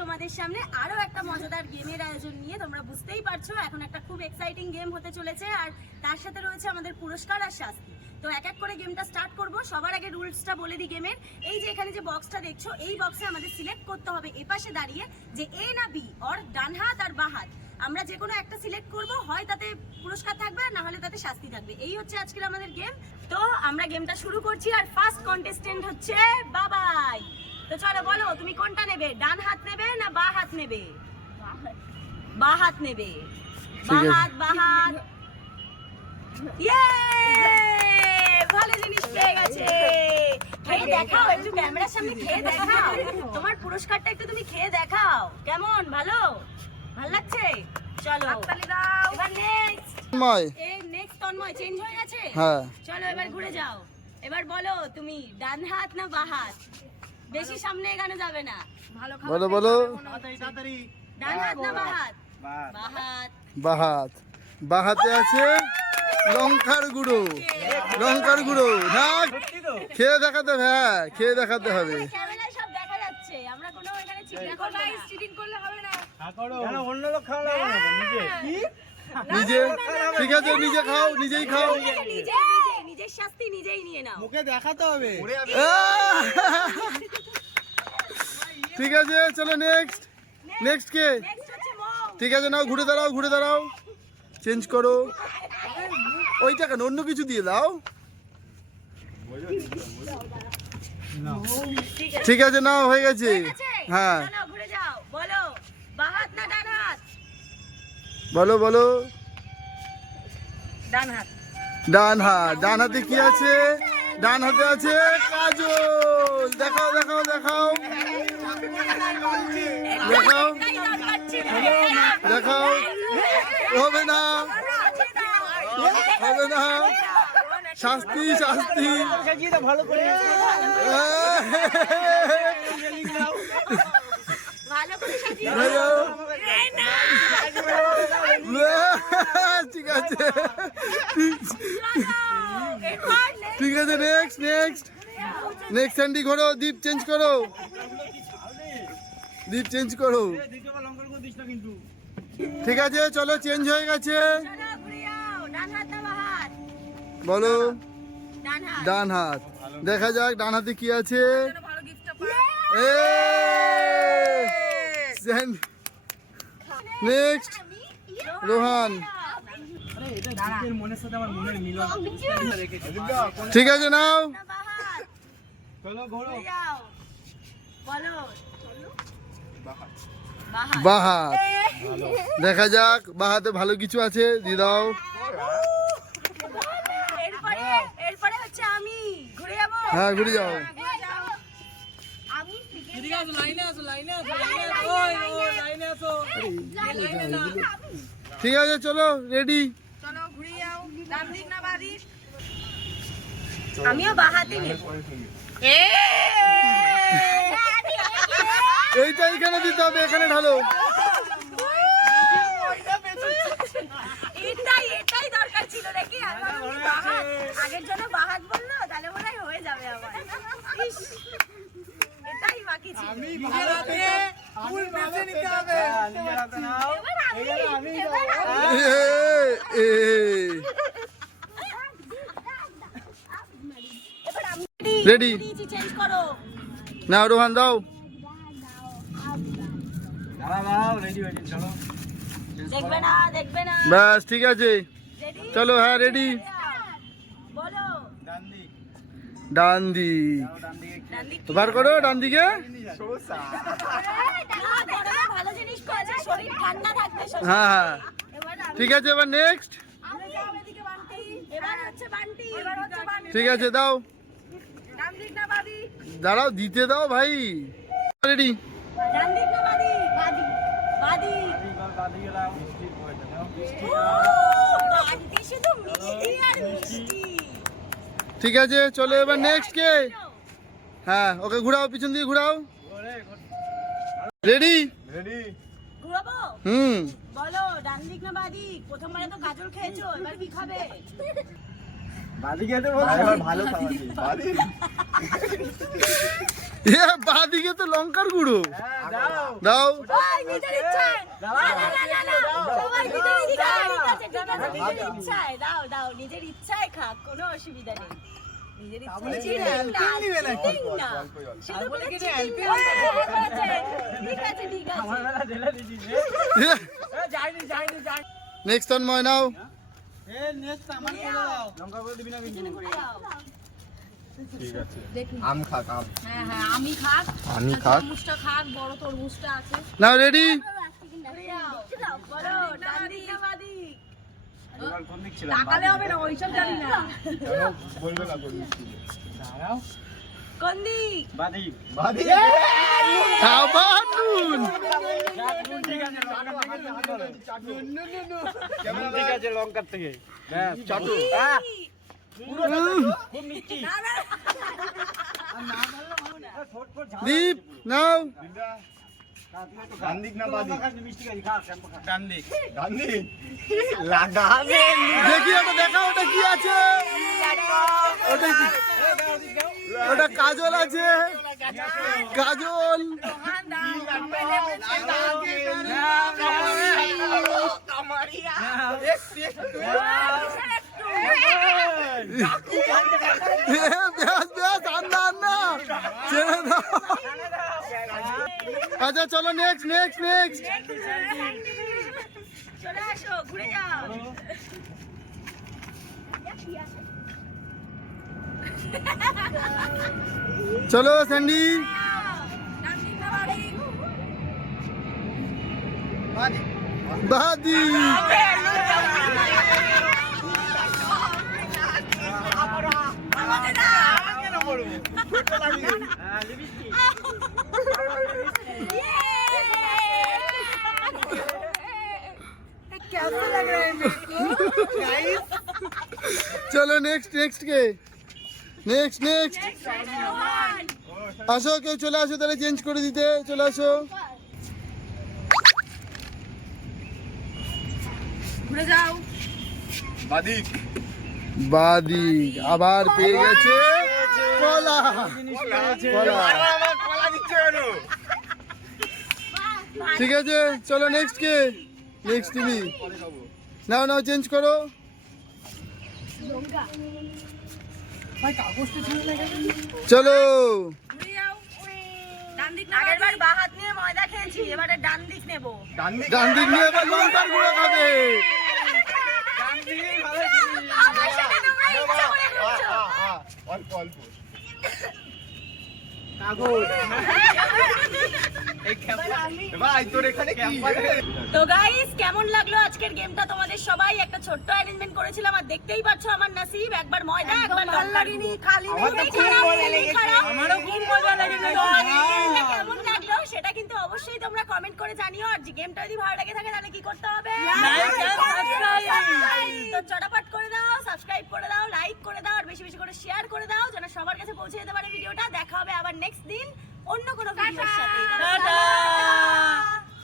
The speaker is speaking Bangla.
তোমাদের সামনে আরও একটা মজাদার গেমের আয়োজন নিয়ে তোমরা বুঝতেই পারছ, এখন একটা খুব এক্সাইটিং গেম হতে চলেছে, আর তার সাথে রয়েছে আমাদের পুরস্কার আর শাস্তি। তো এক এক করে গেমটা স্টার্ট করব, সবার আগে রুলসটা বলে দিই গেমের এই যে এখানে যে বক্সটা দেখছ, এই বক্সে আমাদের সিলেক্ট করতে হবে এপাশে দাঁড়িয়ে যে এ না বি অর ডান হাত আর বা হাত আমরা যে কোনো একটা সিলেক্ট করব, হয় তাতে পুরস্কার থাকবে আর না হলে তাতে শাস্তি থাকবে। এই হচ্ছে আজকের আমাদের গেম তো আমরা গেমটা শুরু করছি, আর ফার্স্ট কন্টেস্টেন্ট হচ্ছে বাবাই। তো চলো বলো তুমি কোনটা নেবে? ডান হাত নেবে না বা হাত নেবে? বা হাত নেবে। বা হাত বা হাত। ইয়ে ভালো জিনিস পেয়ে গেছে। খেয়ে দেখাও একটু ক্যামেরার সামনে খেয়ে দেখাও। তোমার পুরস্কারটা একটু তুমি খেয়ে দেখাও। কেমন? ভালো? ভালো লাগছে? চলো এবার নেক্সট ময় এই নেক্সট তন্ময় চেঞ্জ হয়ে গেছে? হ্যাঁ। চলো এবার ঘুরে যাও। এবার বলো তুমি ডান হাত না বা হাত? বেশি সামনে এগানো যাবে না। বলো বলো। ডান হাত না বা হাত? বাহাত বাহাতে আছে লঙ্কার গুঁড়ো। লঙ্কার গুঁড়ো। না খেয়ে দেখাতে হবে হ্যাঁ খেয়ে দেখাতে হবে। ক্যামেরায় সব দেখা যাচ্ছে। আমরা কোনো এখানে চিটিং করব না। চিটিং করলে হবে না। অন্য লোক খাওয়া নিজে? ঠিক আছে নিজে খাও নিজেই খাও। নিজের শাস্তি নিজেই নিয়ে নাও। মুখে দেখাতে হবে। ঠিক আছে চলো নেক্সট নেক্সট কে? নেক্সট হচ্ছে মৌ ঠিক আছে নাও ঘুরে দাঁড়াও ঘুরে দাঁড়াও। চেঞ্জ করো। ওইটা কেন অন্য কিছু দিয়ে দাও। ঠিক আছে নাও হয়ে গেছে। হ্যাঁ চলো ঘুরে যাও। বলো বাঁ হাত না ডান হাত বলো বলো। ডান হাত ডান হাত ডান হাতে কি আছে? ডান হাতে আছে কাজল। দেখাও দেখাও দেখাও। দেখাও। দেখাও। হবে না। হবে না। শাস্তি শাস্তি। ভালো করে না। ঠিক আছে। আছে নেক্সট নেক্সট নেক্সট স্যান্ডি ঘোরো দ্বীপ চেঞ্জ করো। দ্বীপ চেঞ্জ করো। করে ঠিক আছে চলো চেঞ্জ হয়ে গেছে। বলো। ডান হাত দেখা যাক ডান হাতে কি আছে। নেক্সট রোহান ঠিক আছে নাও। বাহাত। দেখা যাক বাহাতে ভালো কিছু আছে দিয়ে দাও এরপরে এরপরে হচ্ছে আমি ঘুরে যাব হ্যাঁ ঘুরে যাও ঠিক আছে চলো রেডি আমিও বাহাতি নেব এইটা এখানে দিতে হবে এখানে ঢালো এটাই এটাই দরকার ছিল নাকি আমি ভাবলাম কি বাহাত আগের জন্য বাহাত বলল তাহলে মনে হয় হয়ে যাবে আমার ইস, এটাই বাকি ছিল নিজের হাতে ফুল বেছে নিতে হবে নিজের হাতে নাও এবার আমি আমি এবার আমি এ, এ। এবার রোহান দাও। রেডি হয়ে না দেখবে না। ব্যাস ঠিক আছে। চলো হ্যাঁ রেডি বলো। ডান দিক। বার করো ডান দিকে। হ্যাঁ হ্যাঁ। ঠিক আছে এবার নেক্সট এবার হচ্ছে বান্টি। এবার হচ্ছে বান্টি। ঠিক আছে দাও। দাঁড়াও, দিতে দাও ভাই। রেডি ঠিক আছে, চলো এবার নেক্সট কে। হ্যাঁ ওকে ঘুরাও, পিছন দিয়ে ঘুরাও। রেডি রেডি ঘুরাবো হুম। বলো ডান দিক না বাদি প্রথমবারে তো গাজর খেয়েছো, এবার কি খাবে? বাদিকে তো লঙ্কার গুঁড়ো। দাও। দাও। নিজের ইচ্ছায়। খাক, কোনো অসুবিধা নেই। নিজের ইচ্ছায় cheating না, এ, নেক্সট আমার করে দাও। লঙ্কা করে দিবি না কিন্তু আম খাক আম। হ্যাঁ হ্যাঁ আমি খাক। আমি খাক। তরমুজটা খাক বড় তরমুজটা আছে। নাও রেডি বলো, ডান না বাঁ দিক? এবার কোন দিক ছিল তাকালে হবে না ওইসব জানি না। বলবে না দাঁড়াও। কোন দিক? বাদি বাদি আবার নুন ঠিক আছে লঙ্কার থেকে চাটু দীপ নাও দেখি ওটা দেখা। ওটা কি? আছে ওটা কাজল আছে। কাজল আচ্ছা চলো নেক্সট নেক্সট নেক্সট চলে আসো ঘুরে যাও। স্যান্ডি ডান দিক না বাঁ দিক? বাদি হ্যাঁ লিপস্টিক চলো নেক্সট নেক্সট নেক্সট আসো কেউ চলে আসো তাহলে চেঞ্জ করে দিতে। চলে আসো। ঘুরে যাও। আবার পেয়ে গেছে। কলা। ঠিক আছে চলো নেক্সট কে। নেক্সট তুমি। নাও নাও চেঞ্জ করো। চলো। কাগজ নিয়ে ময়দা খেয়েছি এবারে ডান দিক নেব। ডান দিক নিয়ে এবার লঙ্কার গুঁড়ো খাবে। আমার সাথে তোমরা ইচ্ছা করে আ, করছ। আ, আ, অল্প অল্প। ভাই তোর এখানে কি তো গাইস কেমন লাগল আজকের গেমটা তোমাদের সবাই একটা ছোট্ট অ্যারেঞ্জমেন্ট করেছিলাম আর দেখতেই পাচ্ছ আমার নসিব একবার ময়দা একবার ভালো লাগেনি খালি আমারও খুব মজা লেগেছে। কেমন লাগল সেটা কিন্তু অবশ্যই তোমরা কমেন্ট করে জানিও। আর গেমটা যদি ভালো লাগে থাকে তাহলে কি করতে হবে? তো চটাপট করে দাও সাবস্ক্রাইব করে দাও লাইক করে দাও আর বেশি বেশি করে শেয়ার করে দাও যেন সবার কাছে পৌঁছে যেতে পারে ভিডিওটা। দেখা হবে আবার নেক্সট দিন। অন্য কোনো ভিডিওর সাথে। টাটা!